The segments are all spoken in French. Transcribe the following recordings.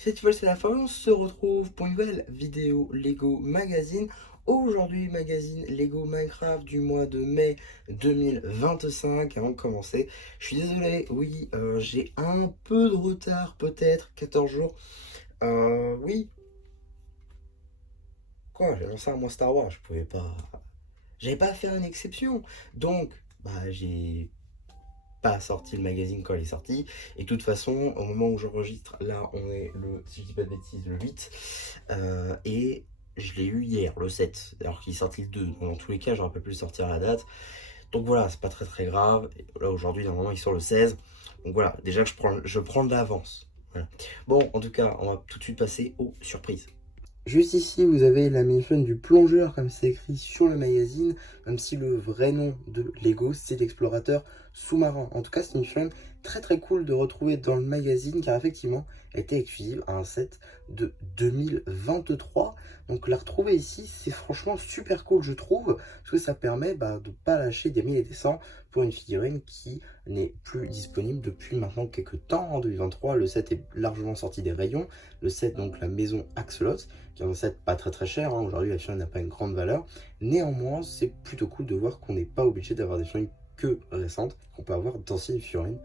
Cette fois c'est la fin, on se retrouve pour une nouvelle vidéo Lego Magazine. Aujourd'hui, magazine Lego Minecraft du mois de mai 2025. Avant de commencer, je suis désolé, oui, j'ai un peu de retard, peut-être 14 jours. Oui, quoi, j'ai lancé un mois Star Wars, je pouvais pas. J'avais pas fait une exception. Donc, j'ai pas sorti le magazine quand il est sorti. Et de toute façon, au moment où j'enregistre, là, on est le, si je dis pas de bêtises, le 8. Et je l'ai eu hier, le 7, alors qu'il est sorti le 2. Donc, dans tous les cas, j'aurais pas pu le sortir à la date. Donc voilà, c'est pas très très grave. Et là, aujourd'hui, normalement, il sort le 16. Donc voilà, déjà que je prends de l'avance. Voilà. Bon, en tout cas, on va tout de suite passer aux surprises. Juste ici, vous avez la mini-fun du plongeur, comme c'est écrit sur le magazine, même si le vrai nom de Lego, c'est l'explorateur sous-marin. En tout cas, c'est une fun très très cool de retrouver dans le magazine, car effectivement, elle était exclusive à un set de 2023. Donc la retrouver ici, c'est franchement super cool, je trouve, parce que ça permet de ne pas lâcher des milliers et des cents pour une figurine qui n'est plus disponible depuis maintenant quelques temps. En 2023, le set est largement sorti des rayons. Le set, donc la maison Axolot, qui est un set pas très très cher, hein. Aujourd'hui la figurine n'a pas une grande valeur, néanmoins c'est plutôt cool de voir qu'on n'est pas obligé d'avoir des figurines que récentes, qu'on peut avoir d'anciennes figurines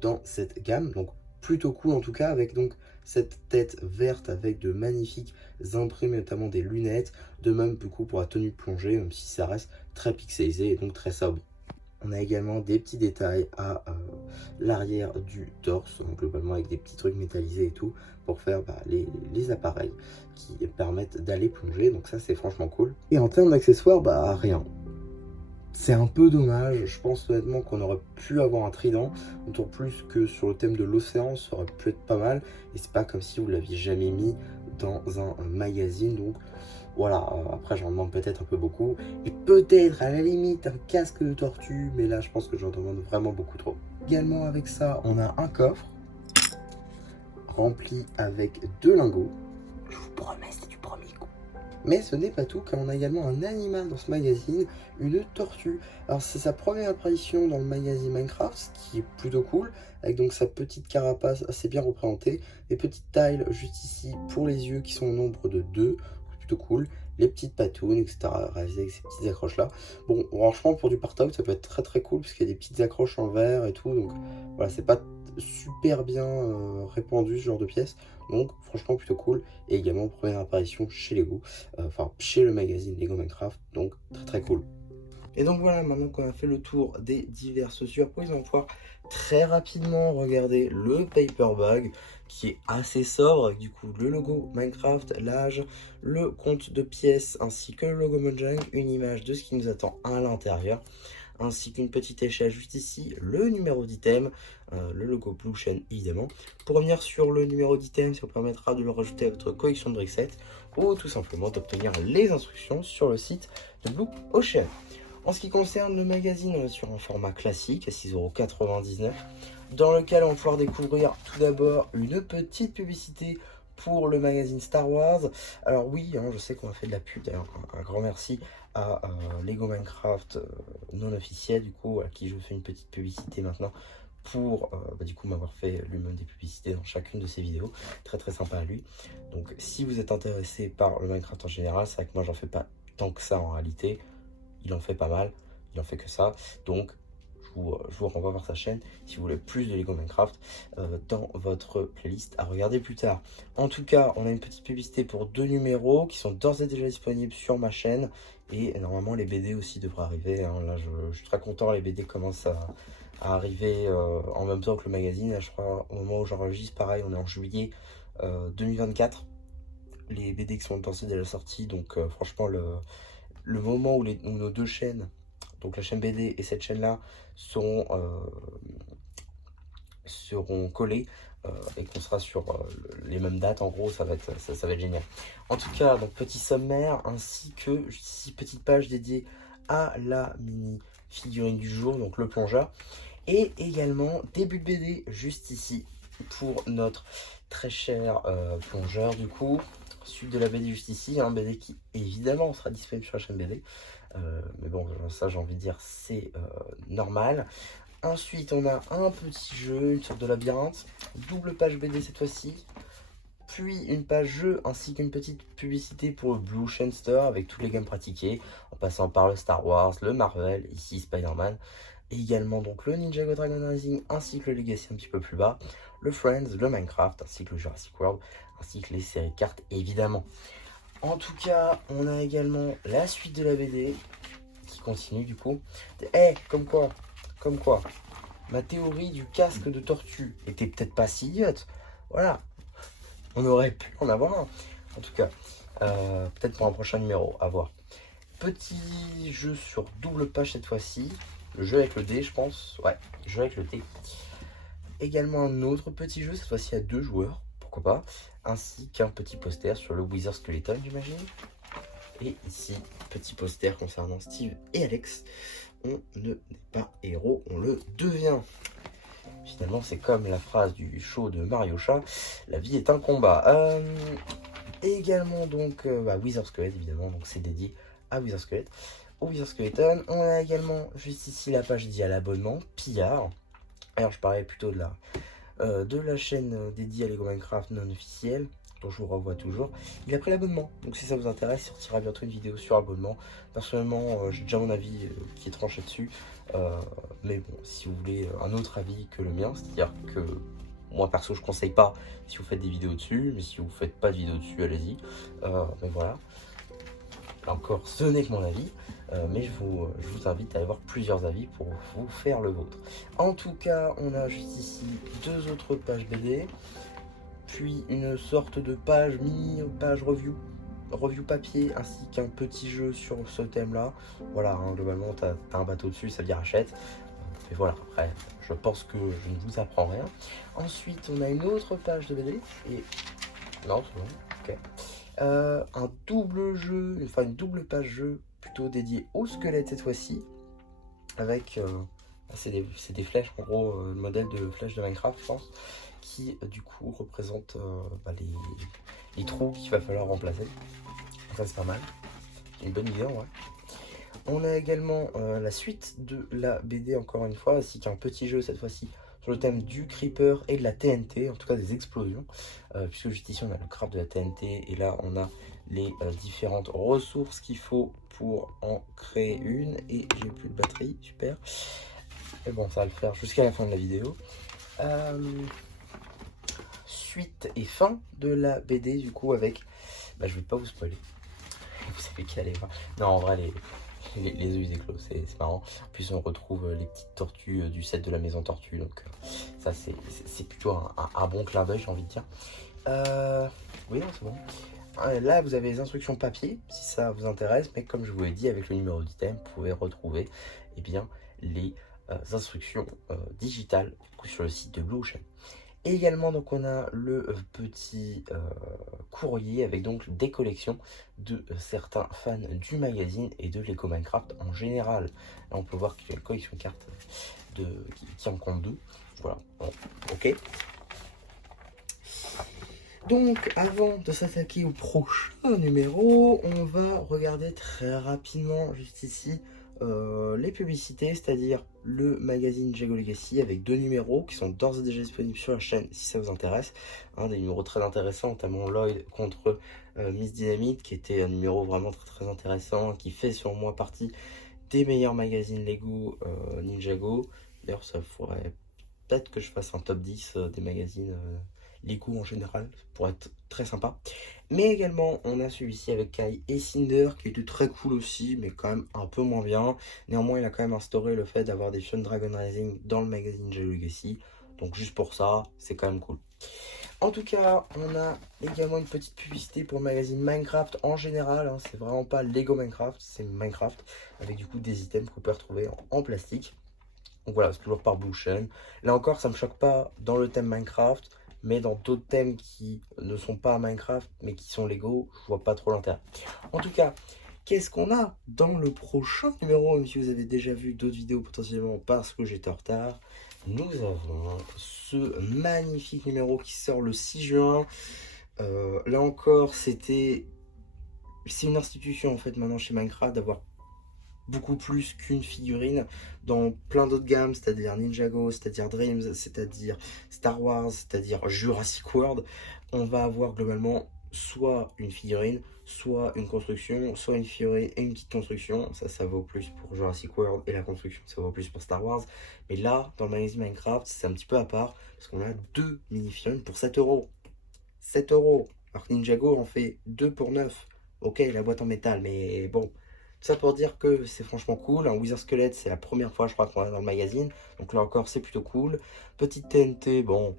dans cette gamme, donc plutôt cool en tout cas, avec donc cette tête verte avec de magnifiques imprimés, notamment des lunettes, de même du coup pour la tenue de plongée, même si ça reste très pixelisé et donc très sobre. On a également des petits détails à l'arrière du torse, donc globalement avec des petits trucs métallisés et tout, pour faire les appareils qui permettent d'aller plonger, donc ça c'est franchement cool. Et en termes d'accessoires, rien. C'est un peu dommage, je pense honnêtement qu'on aurait pu avoir un trident, d'autant plus que sur le thème de l'océan, ça aurait pu être pas mal, et c'est pas comme si vous l'aviez jamais mis dans un magazine, donc voilà, après j'en demande peut-être un peu beaucoup, et peut-être à la limite un casque de tortue, mais là je pense que j'en demande vraiment beaucoup trop. Également avec ça, on a un coffre rempli avec 2 lingots, je vous promets c'est du premier coup. Mais ce n'est pas tout, car on a également un animal dans ce magazine, une tortue. Alors c'est sa première apparition dans le magazine Minecraft, ce qui est plutôt cool, avec donc sa petite carapace assez bien représentée, les petites tiles juste ici pour les yeux qui sont au nombre de 2, plutôt cool, les petites patounes, etc. réalisées avec ces petites accroches là. Bon, franchement pour du part-out ça peut être très très cool, parce qu'il y a des petites accroches en verre et tout, donc voilà, c'est pas super bien répandu ce genre de pièces, donc franchement plutôt cool. Et également première apparition chez Lego, enfin chez le magazine Lego Minecraft, donc très très cool. Et donc voilà, maintenant qu'on a fait le tour des diverses surprises, on va pouvoir très rapidement regarder le paper bag qui est assez sobre, avec du coup le logo Minecraft, l'âge, le compte de pièces ainsi que le logo Mojang, une image de ce qui nous attend à l'intérieur, ainsi qu'une petite échelle juste ici, le numéro d'item, le logo Blue Chain évidemment. Pour revenir sur le numéro d'item, ça vous permettra de le rajouter à votre collection de brick set ou tout simplement d'obtenir les instructions sur le site de Blue Ocean. En ce qui concerne le magazine, on est sur un format classique à 6,99 €, dans lequel on va pouvoir découvrir tout d'abord une petite publicité pour le magazine Star Wars. Alors oui, je sais qu'on a fait de la pub, d'ailleurs un grand merci à Lego Minecraft non officiel, du coup, à qui je fais une petite publicité maintenant pour du coup m'avoir fait lui-même des publicités dans chacune de ses vidéos. Très très sympa à lui. Donc si vous êtes intéressé par le Minecraft en général, c'est vrai que moi j'en fais pas tant que ça en réalité. Il en fait pas mal, il en fait que ça. Donc je vous renvoie vers sa chaîne si vous voulez plus de Lego Minecraft dans votre playlist à regarder plus tard. En tout cas, on a une petite publicité pour 2 numéros qui sont d'ores et déjà disponibles sur ma chaîne. Et normalement, les BD aussi devraient arriver, hein. Là, je suis très content, les BD commencent à arriver en même temps que le magazine. Là, je crois, au moment où j'enregistre, pareil, on est en juillet 2024. Les BD qui sont d'ores et déjà sortis, donc franchement, le moment où nos deux chaînes, donc la chaîne BD et cette chaîne-là, seront collées et qu'on sera sur les mêmes dates, en gros, ça va être génial. En tout cas, donc petit sommaire, ainsi que 6 petites pages dédiées à la mini figurine du jour, donc le plongeur, et également début de BD juste ici pour notre très cher plongeur du coup. Suite de la BD juste ici, un BD qui évidemment sera disponible sur la chaîne BD. Mais bon, ça j'ai envie de dire c'est normal. Ensuite on a un petit jeu, une sorte de labyrinthe, double page BD cette fois-ci, puis une page jeu ainsi qu'une petite publicité pour le Blue Ocean Store avec tous les games pratiqués, en passant par le Star Wars, le Marvel, ici Spider-Man, et également donc le Ninjago Dragon Rising ainsi que le Legacy un petit peu plus bas, le Friends, le Minecraft ainsi que le Jurassic World, ainsi que les séries de cartes évidemment. En tout cas, on a également la suite de la BD qui continue du coup. Comme quoi, ma théorie du casque de tortue était peut-être pas si idiote. Voilà, on aurait pu en avoir un. En tout cas, peut-être pour un prochain numéro, à voir. Petit jeu sur double page cette fois-ci. Le jeu avec le dé, je pense. Ouais, jeu avec le dé. Également un autre petit jeu, cette fois-ci à 2 joueurs, pourquoi pas. Ainsi qu'un petit poster sur le Wither Skeleton, j'imagine. Et ici, petit poster concernant Steve et Alex. On ne n'est pas héros, on le devient. Finalement, c'est comme la phrase du show de Mario Chat, la vie est un combat. Également donc Wither Skeleton, évidemment, donc c'est dédié à Wither Skeleton. Au Wither Skeleton, on a également juste ici la page dédiée à l'abonnement, Pillard. Alors je parlais plutôt de la chaîne dédiée à Lego Minecraft non officielle, dont je vous renvoie toujours. Il a pris l'abonnement, donc si ça vous intéresse, il sortira bientôt une vidéo sur l'abonnement. Personnellement, j'ai déjà mon avis qui est tranché dessus, mais bon, si vous voulez un autre avis que le mien, c'est-à-dire que moi perso je conseille pas si vous faites des vidéos dessus, mais si vous faites pas de vidéos dessus, allez-y. Mais voilà, là encore, ce n'est que mon avis. Mais je vous invite à aller voir plusieurs avis pour vous faire le vôtre. En tout cas, on a juste ici 2 autres pages BD, puis une sorte de page page review papier, ainsi qu'un petit jeu sur ce thème-là. Voilà, hein, globalement, tu as un bateau dessus, ça veut dire achète. Mais voilà, après, je pense que je ne vous apprends rien. Ensuite, on a une autre page de BD, et... Non, c'est bon, ok. Un double jeu, enfin une double page jeu, plutôt dédié au squelette cette fois-ci, avec c'est des flèches, en gros le modèle de flèche de Minecraft je pense, qui du coup représente les trous qu'il va falloir remplacer. Ça c'est pas mal, c'est une bonne idée en vrai. On a également la suite de la BD encore une fois, ainsi qu'un petit jeu cette fois-ci sur le thème du creeper et de la TNT, en tout cas des explosions, puisque juste ici on a le craft de la TNT et là on a les différentes ressources qu'il faut pour en créer une, et j'ai plus de batterie, super. Et bon, ça va le faire jusqu'à la fin de la vidéo. Suite et fin de la BD du coup avec, je vais pas vous spoiler, vous savez qui allez voir. Non, en vrai les œufs ils éclosent, c'est marrant. En plus on retrouve les petites tortues du set de la maison tortue, donc ça c'est plutôt un bon clin d'œil, j'ai envie de dire. Oui, non, c'est bon. Là vous avez les instructions papier si ça vous intéresse, mais comme je vous l'ai dit, avec le numéro d'item vous pouvez retrouver bien les instructions digitales sur le site de Blue Ocean. Et également donc on a le petit courrier avec donc des collections de certains fans du magazine et de Lego Minecraft en général. Là on peut voir qu'il y a une collection de cartes qui en compte 2. Voilà, bon, ok. Donc avant de s'attaquer au prochain numéro, on va regarder très rapidement juste ici les publicités, c'est-à-dire le magazine Ninjago Legacy avec 2 numéros qui sont d'ores et déjà disponibles sur la chaîne si ça vous intéresse. Des numéros très intéressants, notamment Lloyd contre Miss Dynamite, qui était un numéro vraiment très intéressant, qui fait sur moi partie des meilleurs magazines Lego Ninjago. D'ailleurs ça faudrait peut-être que je fasse un top 10 des magazines Lego en général, pour être très sympa. Mais également on a celui-ci avec Kai et Cinder qui était très cool aussi, mais quand même un peu moins bien. Néanmoins il a quand même instauré le fait d'avoir des Fun Dragon Rising dans le magazine Ninjago Legacy, donc juste pour ça c'est quand même cool. En tout cas, on a également une petite publicité pour le magazine Minecraft en général, c'est vraiment pas Lego Minecraft, c'est Minecraft, avec du coup des items qu'on peut retrouver en plastique. Donc voilà, c'est toujours par Blue Ocean. Là encore, ça me choque pas dans le thème Minecraft, mais dans d'autres thèmes qui ne sont pas Minecraft, mais qui sont Lego, je vois pas trop l'intérêt. En tout cas, qu'est-ce qu'on a dans le prochain numéro, même si vous avez déjà vu d'autres vidéos potentiellement parce que j'étais en retard. Nous avons ce magnifique numéro qui sort le 6 juin. Là encore, c'est une institution en fait maintenant chez Minecraft d'avoir beaucoup plus qu'une figurine dans plein d'autres gammes, c'est-à-dire Ninjago, c'est-à-dire Dreams, c'est-à-dire Star Wars, c'est-à-dire Jurassic World. On va avoir globalement soit une figurine, soit une construction, soit une figurine et une petite construction. Ça vaut plus pour Jurassic World, et la construction, ça vaut plus pour Star Wars. Mais là, dans le magazine Minecraft, c'est un petit peu à part, parce qu'on a 2 mini-figurines pour 7 euros. 7 euros. Alors que Ninjago en fait 2 pour 9. Ok, la boîte en métal, mais bon. Tout ça pour dire que c'est franchement cool. Un Wither Skelett, c'est la première fois, je crois, qu'on a dans le magazine. Donc là encore, c'est plutôt cool. Petite TNT, bon,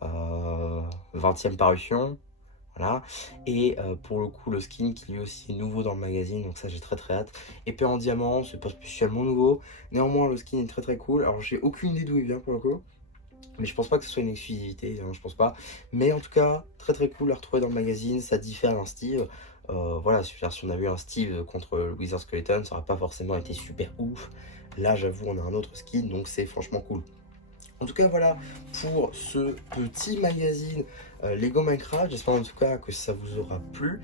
20e parution. Voilà. Et pour le coup, le skin qui lui aussi est nouveau dans le magazine. Donc ça, j'ai très très hâte. Épée en diamant, c'est pas spécialement nouveau. Néanmoins, le skin est très très cool. Alors, j'ai aucune idée d'où il vient pour le coup. Mais je pense pas que ce soit une exclusivité, hein, je pense pas. Mais en tout cas, très très cool à retrouver dans le magazine, ça diffère d'un Steve. Voilà, si on a vu un Steve contre le Wither Skeleton, ça aurait pas forcément été super ouf. Là, j'avoue, on a un autre skin, donc c'est franchement cool. En tout cas, voilà pour ce petit magazine Lego Minecraft. J'espère en tout cas que ça vous aura plu.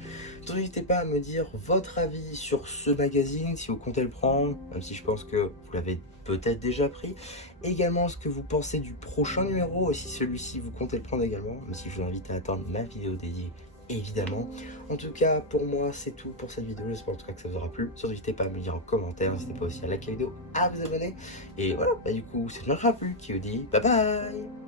N'hésitez pas à me dire votre avis sur ce magazine, si vous comptez le prendre, même si je pense que vous l'avez peut-être déjà pris. Également ce que vous pensez du prochain numéro, et si celui-ci vous comptez le prendre également, même si je vous invite à attendre ma vidéo dédiée évidemment. En tout cas, pour moi, c'est tout pour cette vidéo. J'espère en tout cas que ça vous aura plu. Surtout, n'hésitez pas à me le dire en commentaire. N'hésitez pas aussi à liker la vidéo, à vous abonner. Et voilà, bah du coup, c'est Minecraft qui vous dit bye bye.